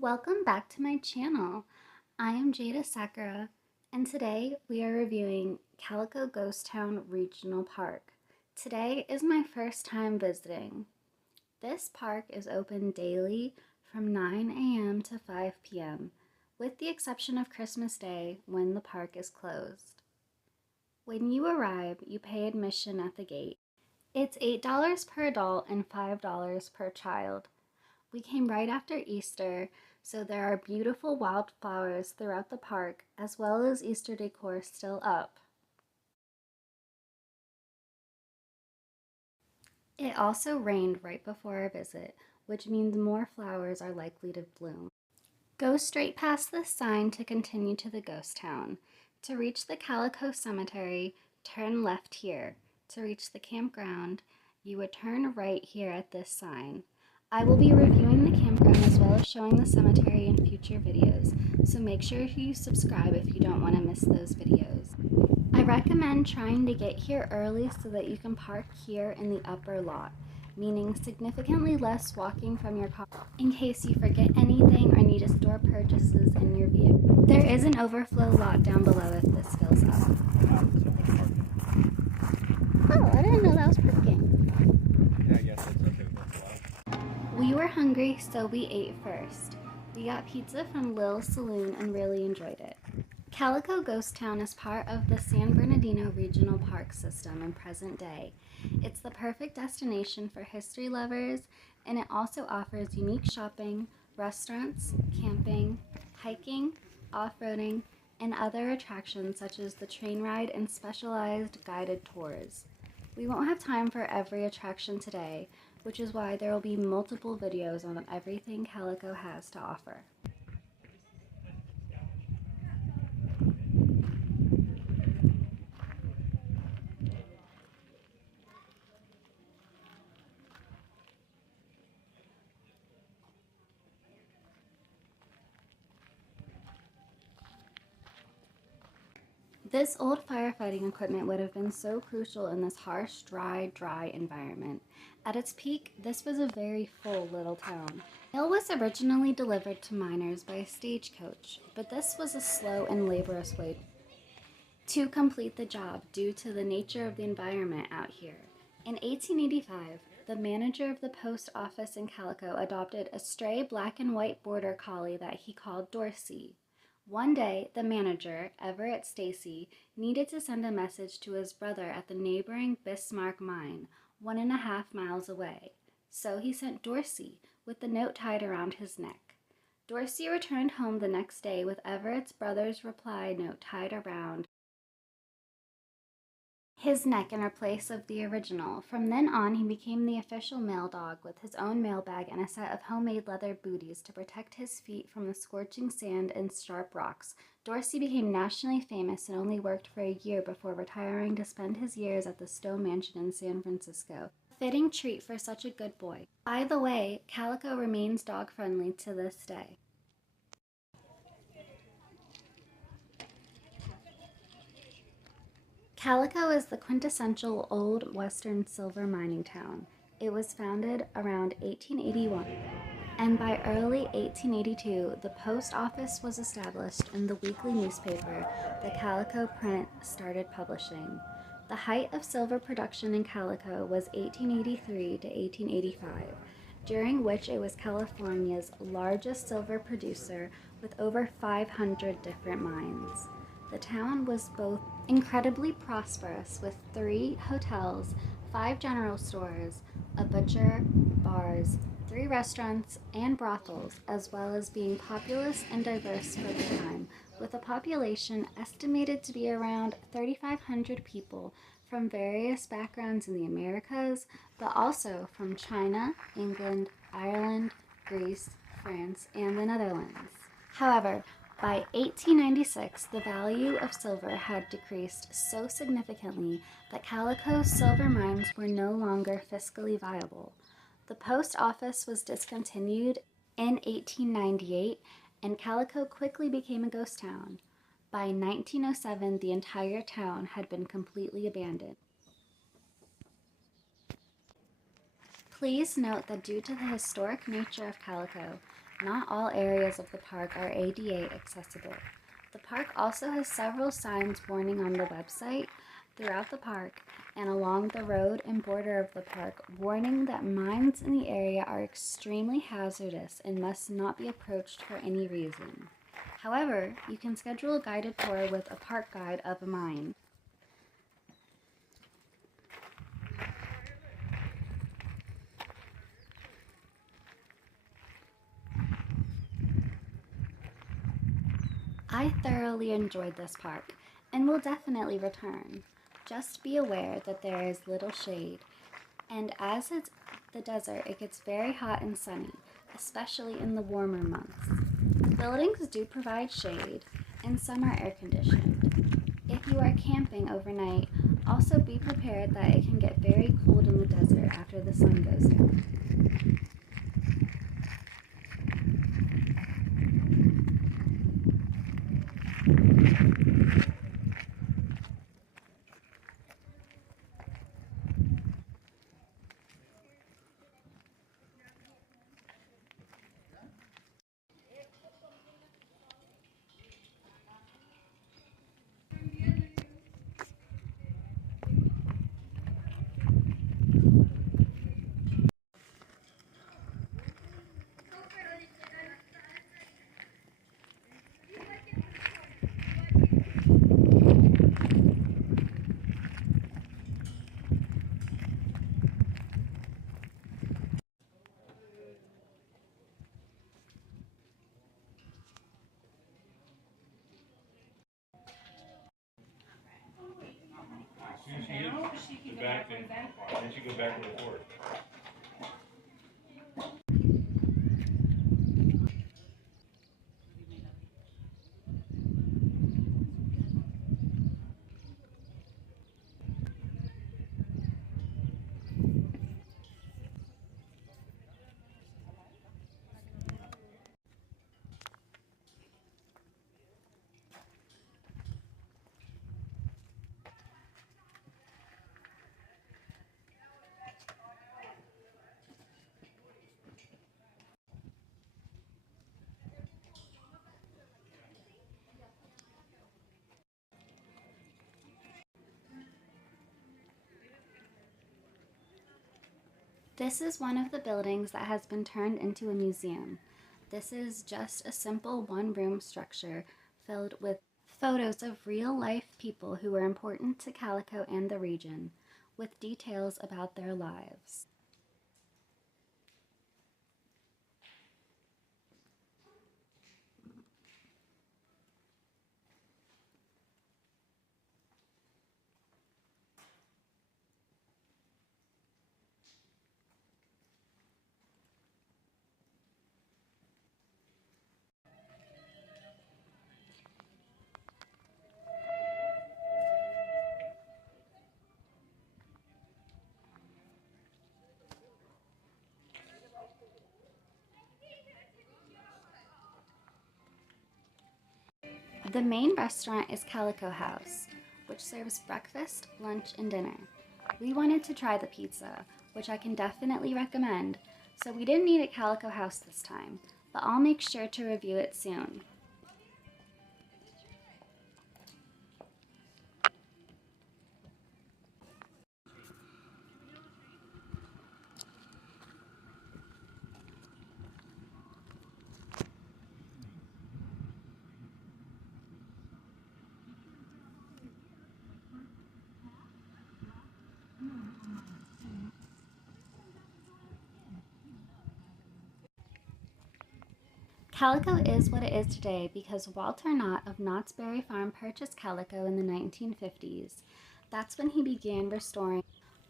Welcome back to my channel. I am Jada Sakura, and today we are reviewing Calico Ghost Town Regional Park. Today is my first time visiting. This park is open daily from 9 a.m. to 5 p.m., with the exception of Christmas Day when the park is closed. When you arrive, you pay admission at the gate. It's $8 per adult and $5 per child. We came right after Easter, so there are beautiful wildflowers throughout the park, as well as Easter decor still up. It also rained right before our visit, which means more flowers are likely to bloom. Go straight past this sign to continue to the ghost town. To reach the Calico Cemetery, turn left here. To reach the campground, you would turn right here at this sign. I will be reviewing the campground as well as showing the cemetery in future videos, so make sure you subscribe if you don't want to miss those videos. I recommend trying to get here early so that you can park here in the upper lot, meaning significantly less walking from your car in case you forget anything or need to store purchases in your vehicle. There is an overflow lot down below if this fills up. Oh, I didn't know that was parking. Yeah, I guess that's okay with a lot. We were hungry, so we ate first. We got pizza from Lil's Saloon and really enjoyed it. Calico Ghost Town is part of the San Bernardino Regional Park System in present day. It's the perfect destination for history lovers, and it also offers unique shopping, restaurants, camping, hiking, off-roading, and other attractions such as the train ride and specialized guided tours. We won't have time for every attraction today, which is why there will be multiple videos on everything Calico has to offer. This old firefighting equipment would have been so crucial in this harsh, dry environment. At its peak, this was a very full little town. Mail was originally delivered to miners by a stagecoach, but this was a slow and laborious way to complete the job due to the nature of the environment out here. In 1885, the manager of the post office in Calico adopted a stray black and white border collie that he called Dorsey. One day, the manager, Everett Stacy, needed to send a message to his brother at the neighboring Bismarck mine, 1.5 miles away. So he sent Dorsey, with the note tied around his neck. Dorsey returned home the next day with Everett's brother's reply note tied around his neck in place of the original. From then on, he became the official mail dog with his own mailbag and a set of homemade leather booties to protect his feet from the scorching sand and sharp rocks. Dorsey became nationally famous and only worked for a year before retiring to spend his years at the Stowe Mansion in San Francisco. A fitting treat for such a good boy. By the way, Calico remains dog-friendly to this day. Calico is the quintessential old western silver mining town. It was founded around 1881, and by early 1882, the post office was established and the weekly newspaper, the Calico Print, started publishing. The height of silver production in Calico was 1883 to 1885, during which it was California's largest silver producer with over 500 different mines. The town was both incredibly prosperous with 3 hotels, 5 general stores, a butcher, bars, 3 restaurants, and brothels, as well as being populous and diverse for the time, with a population estimated to be around 3,500 people from various backgrounds in the Americas, but also from China, England, Ireland, Greece, France, and the Netherlands. However, by 1896, the value of silver had decreased so significantly that Calico's silver mines were no longer fiscally viable. The post office was discontinued in 1898, and Calico quickly became a ghost town. By 1907, the entire town had been completely abandoned. Please note that due to the historic nature of Calico, Not all areas of the park are ADA accessible. The park also has several signs warning on the website, throughout the park, and along the road and border of the park, warning that mines in the area are extremely hazardous and must not be approached for any reason. However, you can schedule a guided tour with a park guide of a mine. I thoroughly enjoyed this park and will definitely return. Just be aware that there is little shade, and as it's the desert, it gets very hot and sunny, especially in the warmer months. The buildings do provide shade, and some are air conditioned. If you are camping overnight, also be prepared that it can get very cold in the desert after the sun goes down. As soon as she hits the back, then she go back and forth. This is one of the buildings that has been turned into a museum. This is just a simple one-room structure filled with photos of real-life people who were important to Calico and the region, with details about their lives. The main restaurant is Calico House, which serves breakfast, lunch, and dinner. We wanted to try the pizza, which I can definitely recommend, so we didn't eat at Calico House this time, but I'll make sure to review it soon. Calico is what it is today because Walter Knott of Knott's Berry Farm purchased Calico in the 1950s. That's when he began restoring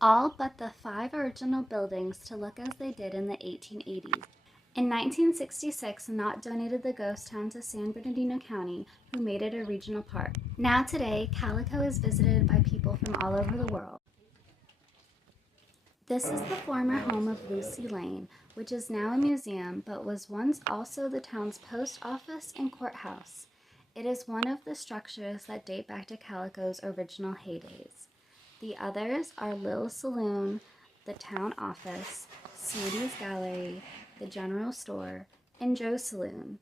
all but the 5 original buildings to look as they did in the 1880s. In 1966, Knott donated the ghost town to San Bernardino County, who made it a regional park. Now today, Calico is visited by people from all over the world. This is the former home of Lucy Lane, which is now a museum, but was once also the town's post office and courthouse. It is one of the structures that date back to Calico's original heydays. The others are Lil's Saloon, the town office, Sweetie's Gallery, the general store, and Joe's Saloon.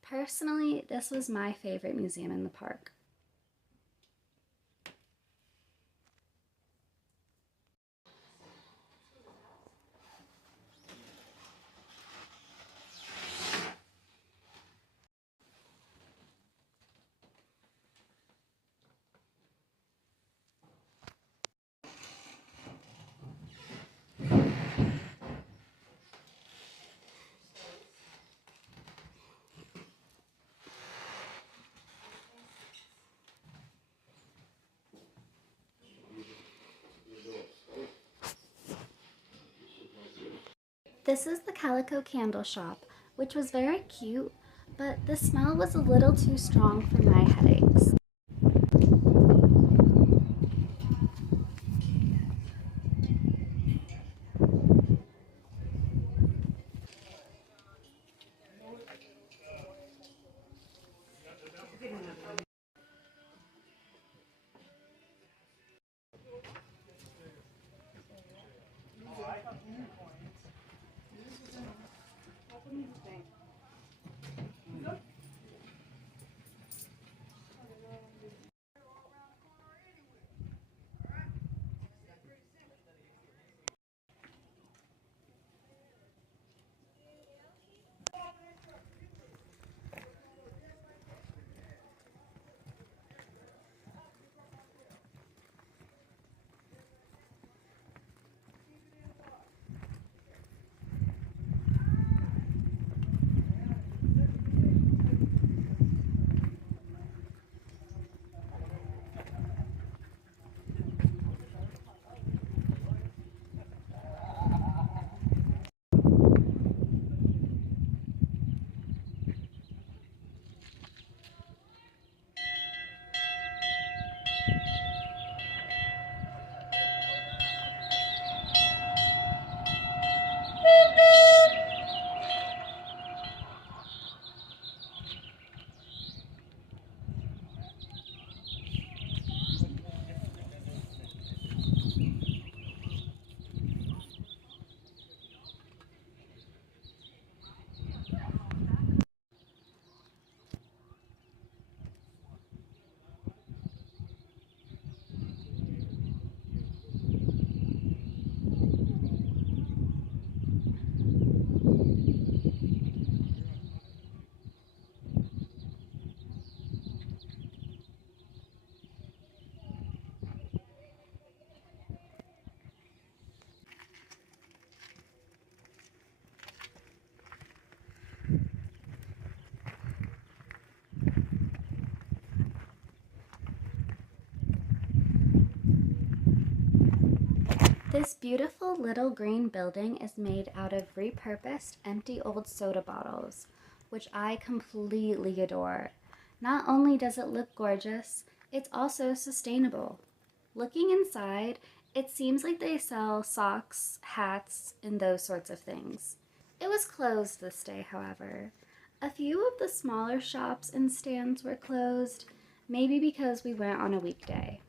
Personally, this was my favorite museum in the park. This is the Calico Candle Shop, which was very cute, but the smell was a little too strong for my headaches. This beautiful little green building is made out of repurposed empty old soda bottles, which I completely adore. Not only does it look gorgeous, it's also sustainable. Looking inside, it seems like they sell socks, hats, and those sorts of things. It was closed this day, however. A few of the smaller shops and stands were closed, maybe because we went on a weekday.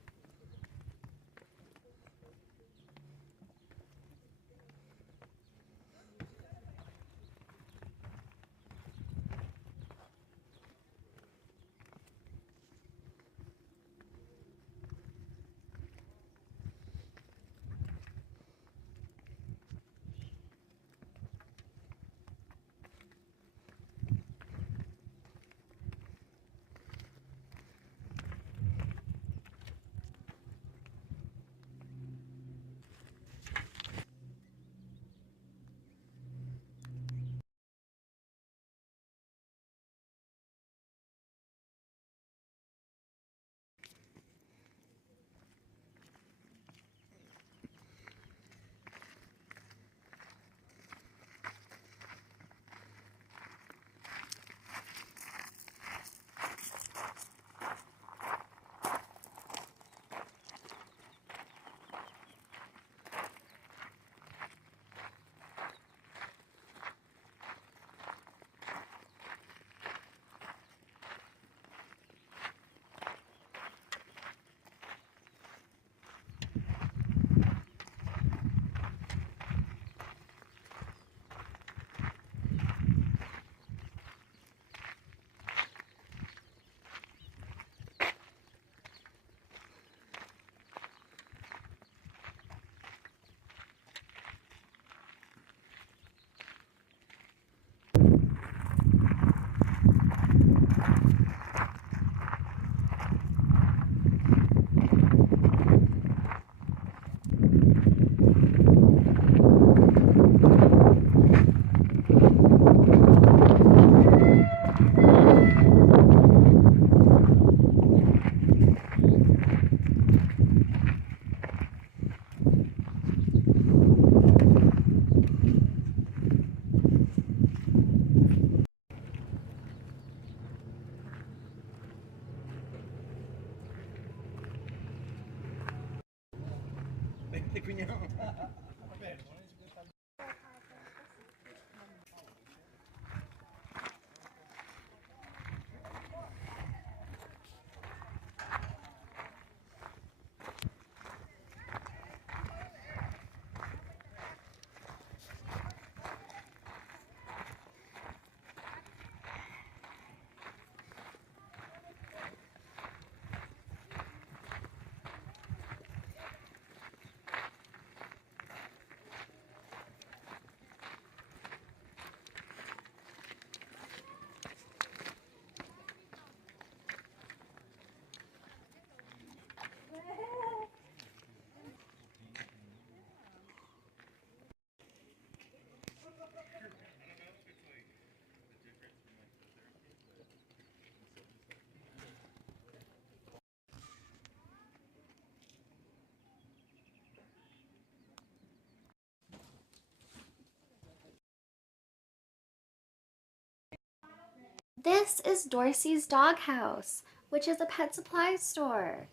This is Dorsey's Doghouse, which is a pet supply store.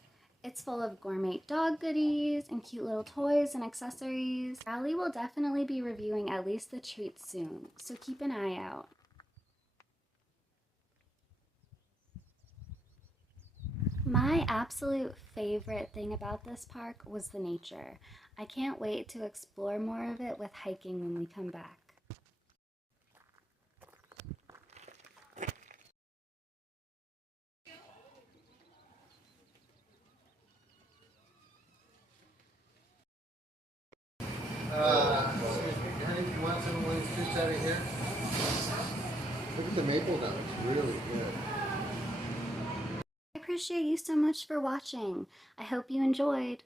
It's full of gourmet dog goodies and cute little toys and accessories. Allie will definitely be reviewing at least the treats soon, so keep an eye out. My absolute favorite thing about this park was the nature. I can't wait to explore more of it with hiking when we come back. Honey, you want some of these fruits out of here? Look at the maple nut, it's really good. I appreciate you so much for watching. I hope you enjoyed.